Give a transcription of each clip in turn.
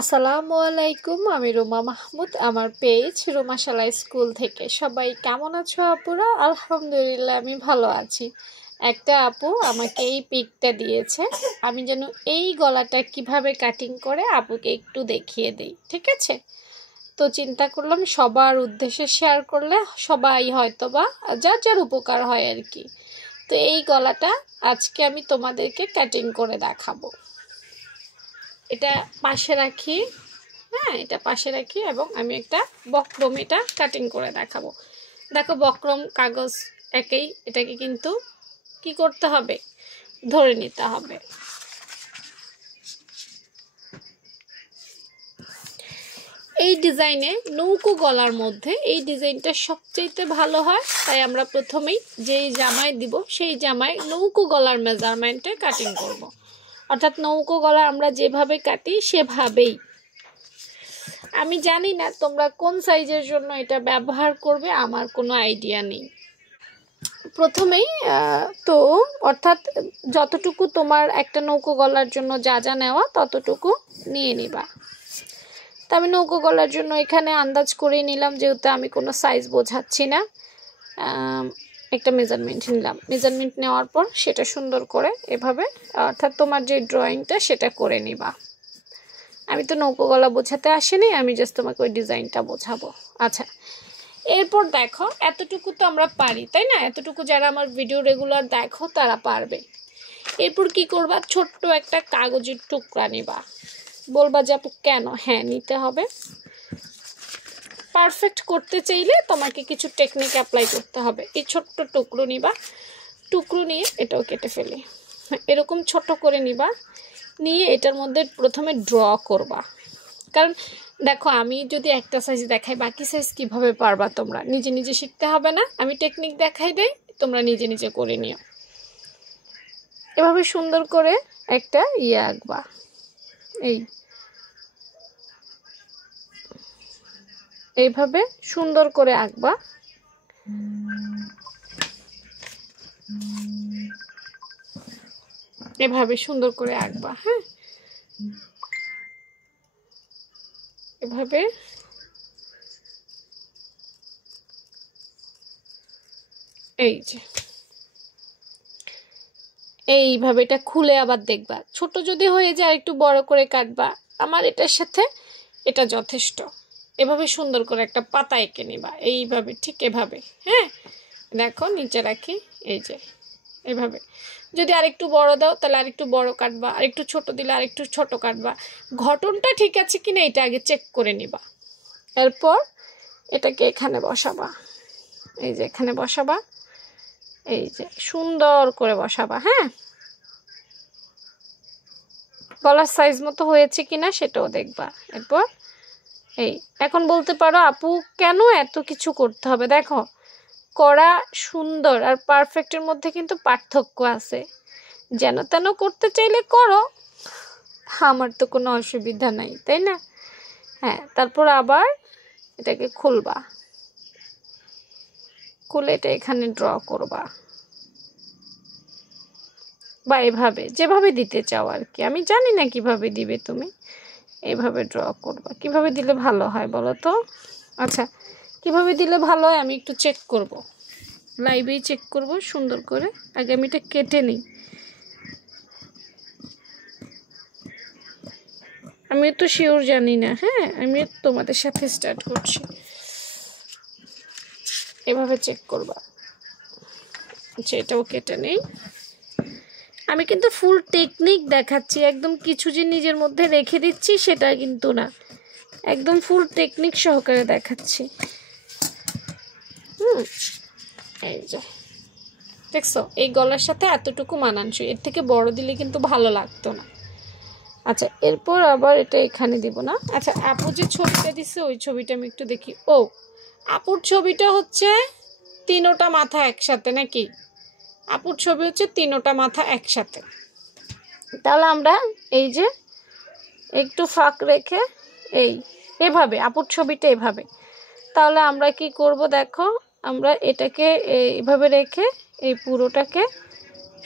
আসসালামু আলাইকুম। আমি রুমা মাহমুদ, আমার পেজ রুমা শালা স্কুল থেকে। সবাই কেমন আছো আপুরা? আলহামদুলিল্লাহ আমি ভালো আছি। একটা আপু আমাকে এই পিকটা দিয়েছে, আমি যেন এই গলাটা কিভাবে কাটিং করে আপুকে একটু দেখিয়ে দিই, ঠিক আছে? তো চিন্তা করলাম সবার উদ্দেশ্যে শেয়ার করলে সবাই হয়তোবা যার যার উপকার হয় আর কি। তো এই গলাটা আজকে আমি তোমাদেরকে কাটিং করে দেখাবো। এটা পাশে রাখি, এটা পাশে রাখি এবং আমি একটা বক্রম এটা কাটিং করে দেখাবো। দেখো বক্রম কাগজ একই, এটাকে কিন্তু কি করতে হবে, ধরে নিতে হবে। এই ডিজাইনে নৌকো গলার মধ্যে এই ডিজাইনটা সবচেয়ে ভালো হয়, তাই আমরা প্রথমেই যেই জামায় দিব সেই জামায় নৌকো গলার মেজারমেন্টে কাটিং করব। অর্থাৎ নৌকো গলা আমরা যেভাবে কাটি সেভাবেই। আমি জানি না তোমরা কোন সাইজের জন্য এটা ব্যবহার করবে, আমার কোনো আইডিয়া নেই। প্রথমেই তো অর্থাৎ যতটুকু তোমার একটা নৌকো গলার জন্য যা যা নেওয়া ততটুকু নিয়ে নিবা। তা আমি নৌকো গলার জন্য এখানে আন্দাজ করে নিলাম, যেহেতু আমি কোনো সাইজ বোঝাচ্ছি না। একটা মেজারমেন্ট নিলাম, মেজারমেন্ট নেওয়ার পর সেটা সুন্দর করে এভাবে অর্থাৎ তোমার যে ড্রয়িংটা সেটা করে নিবা। আমি তো নৌকো গলা বোঝাতে আসিনি, আমি জাস্ট তোমাকে ওই ডিজাইনটা বোঝাবো। আচ্ছা, এরপর দেখো এতটুকু তো আমরা পারি, তাই না? এতটুকু যারা আমার ভিডিও রেগুলার দেখো তারা পারবে। এরপর কি করবা, ছোট্ট একটা কাগজের টুকরা নিবা। বলবা যে আপু কেন? হ্যাঁ, নিতে হবে। পারফেক্ট করতে চাইলে তোমাকে কিছু টেকনিক অ্যাপ্লাই করতে হবে। এই ছোট্ট টুকরো নিবা, টুকরো নিয়ে এটাও কেটে ফেলি। এরকম ছোট করে নিবা, নিয়ে এটার মধ্যে প্রথমে ড্র করবা। কারণ দেখো আমি যদি একটা সাইজ দেখাই, বাকি সাইজ কিভাবে পারবা তোমরা? নিজে নিজে শিখতে হবে না? আমি টেকনিক দেখাই দেই, তোমরা নিজে নিজে করে নিও। এভাবে সুন্দর করে একটা আঁকবা। এইভাবে সুন্দর করে আঁকবা। এভাবে সুন্দর করে আঁকবা। হ্যাঁ, এভাবে এই যে এইভাবে এটা খুলে আবার দেখবা, ছোট যদি হয়ে যায় একটু বড় করে কাটবা। আমার এটার সাথে এটা যথেষ্ট। এভাবে সুন্দর করে একটা পাতা এঁকে নিবা, এইভাবে, ঠিক এভাবে। হ্যাঁ, দেখো নিচে রাখি, এই যে এভাবে। যদি আরেকটু বড় দাও তাহলে আরেকটু বড় কাটবা, আরেকটু ছোট দিলে আরেকটু ছোট কাটবা। ঘটনটা ঠিক আছে কিনা এটা আগে চেক করে নিবা। এরপর এটাকে এখানে বসাবা, এই যে এখানে বসাবা, এই যে সুন্দর করে বসাবা। হ্যাঁ, গলার সাইজ মতো হয়েছে কিনা সেটাও দেখবা। এরপর এখন বলতে পারো আপু কেন এত কিছু করতে হবে? দেখো, করা সুন্দর আর পারফেক্টের মধ্যে কিন্তু পার্থক্য আছে। যেন তেন করতে চাইলে করো, আমার তো কোনো অসুবিধা নাই, তাই না? হ্যাঁ, তারপর আবার এটাকে খুলবা, খুলে এটা এখানে ড্র করবা, বা এভাবে যেভাবে দিতে চাও আর কি। আমি জানি না কিভাবে দিবে তুমি, এইভাবে ড্র করবা। কিভাবে দিলে ভালো হয় বলো তো? আচ্ছা, কিভাবে দিলে ভালো হয় আমি একটু চেক করব, লাইভেই চেক করব সুন্দর করে। আগে আমি এটা কেটে নিই, আমি তো শিওর জানি না। হ্যাঁ, আমি তোমাদের সাথে স্টার্ট করছি। এভাবে চেক করবা। আচ্ছা, এটাও কেটে নেই। আমি কিন্তু ফুল টেকনিক দেখাচ্ছি, একদম কিছু যে নিজের মধ্যে রেখে দিচ্ছি সেটা কিন্তু না, একদম ফুল টেকনিক সহকারে দেখাচ্ছি। এই যে দেখছো, এই গলার সাথে এতটুকু মানানসই, এর থেকে বড় দিলে কিন্তু ভালো লাগতো না। আচ্ছা, এরপর আবার এটা এখানে দিব না। আচ্ছা, আপু যে ছবিটা দিচ্ছে ওই ছবিটা আমি একটু দেখি। ও, আপুর ছবিটা হচ্ছে তিনোটা মাথা একসাথে নাকি? আপুর ছবি হচ্ছে তিনোটা মাথা একসাথে। তাহলে আমরা এই যে একটু ফাঁক রেখে এভাবে আপুর ছবিটা এভাবে, তাহলে আমরা কি করব দেখো, আমরা এটাকে এইভাবে রেখে এই পুরোটাকে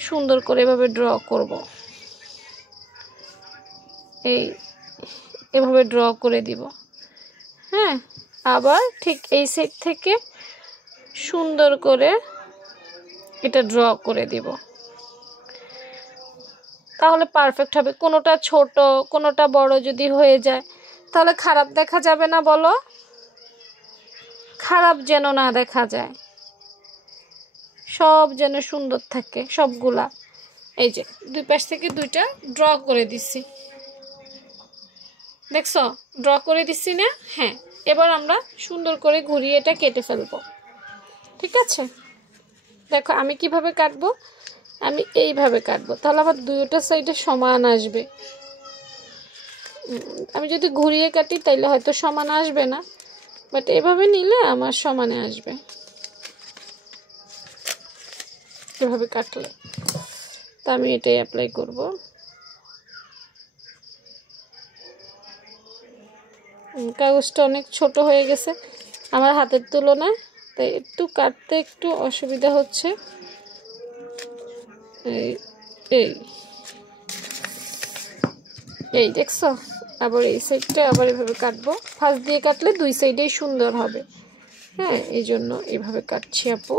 সুন্দর করে এভাবে ড্র করব। এই এভাবে ড্র করে দিব। হ্যাঁ, আবার ঠিক এই সাইড থেকে সুন্দর করে এটা ড্র করে দিব, তাহলে পারফেক্ট হবে। কোনোটা ছোট কোনোটা বড় যদি হয়ে যায় তাহলে খারাপ দেখা যাবে না বলো? খারাপ যেন না দেখা যায়, সব যেন সুন্দর থাকে সবগুলা। এই যে দুই পাশ থেকে দুইটা ড্র করে দিচ্ছি, দেখছো ড্র করে দিচ্ছি না? হ্যাঁ, এবার আমরা সুন্দর করে ঘুরিয়ে এটা কেটে ফেলবো। ঠিক আছে, দেখো আমি কিভাবে কাটবো, আমি এইভাবে কাটবো, তাহলে আমার দুইটা সাইডে সমান আসবে। আমি যদি ঘুরিয়ে কাটি তাইলে হয়তো সমান আসবে না, বাট এভাবে নিলে আমার সমানে আসবে। এভাবে কাটলে তো আমি এটাই অ্যাপ্লাই করব। কাগজটা অনেক ছোট হয়ে গেছে আমার হাতের তুলনায়, তাই একটু কাটতে একটু অসুবিধা হচ্ছে। এই এই এই দেখছো, আবার এই সাইডটা আবার এভাবে কাটবো। ফার্স্ট দিয়ে কাটলে দুই সাইডেই সুন্দর হবে। হ্যাঁ, এই জন্য এইভাবে কাটছি আপু।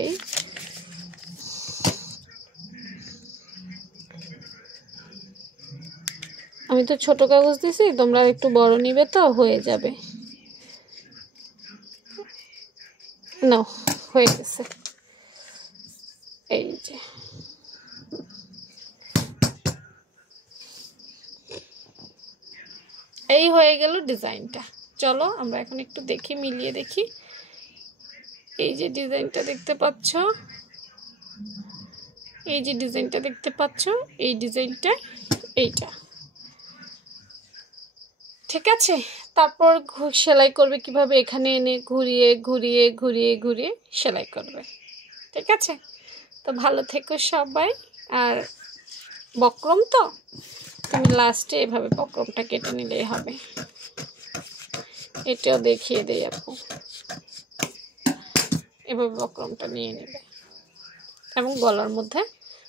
এই আমি তো ছোট কাগজ দিছি, তোমরা একটু বড় নিবে তো হয়ে যাবে। নাও, হয়ে গেছে। এই যে এই হয়ে গেল ডিজাইনটা। চলো আমরা এখন একটু দেখি, মিলিয়ে দেখি। এই যে ডিজাইনটা দেখতে পাচ্ছ, এই যে ডিজাইনটা দেখতে পাচ্ছ, এই ডিজাইনটা এইটা। ঠিক আছে, তারপর সেলাই করবে কিভাবে, এখানে এনে ঘুরিয়ে ঘুরিয়ে ঘুরিয়ে ঘুরিয়ে সেলাই করবে। ঠিক আছে, তো ভালো থেকো সবাই। আর বক্রম তো তুমি লাস্টে এভাবে বক্রমটা কেটে নিলেই হবে। এটাও দেখিয়ে দেই আপু, এভাবে বক্রমটা নিয়ে নেবে এবং গলার মধ্যে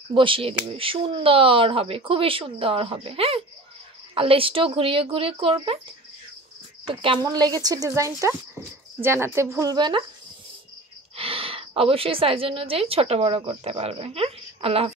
বসিয়ে দিবে। সুন্দর হবে, খুবই সুন্দর হবে। হ্যাঁ, আর লেসটাও ঘুরিয়ে ঘুরিয়ে করবে। তো কেমন লেগেছে ডিজাইনটা জানাতে ভুলবে না। অবশ্যই সাইজ অনুযায়ী ছোট বড় করতে পারবে। হ্যাঁ, আল্লাহ হাফেজ।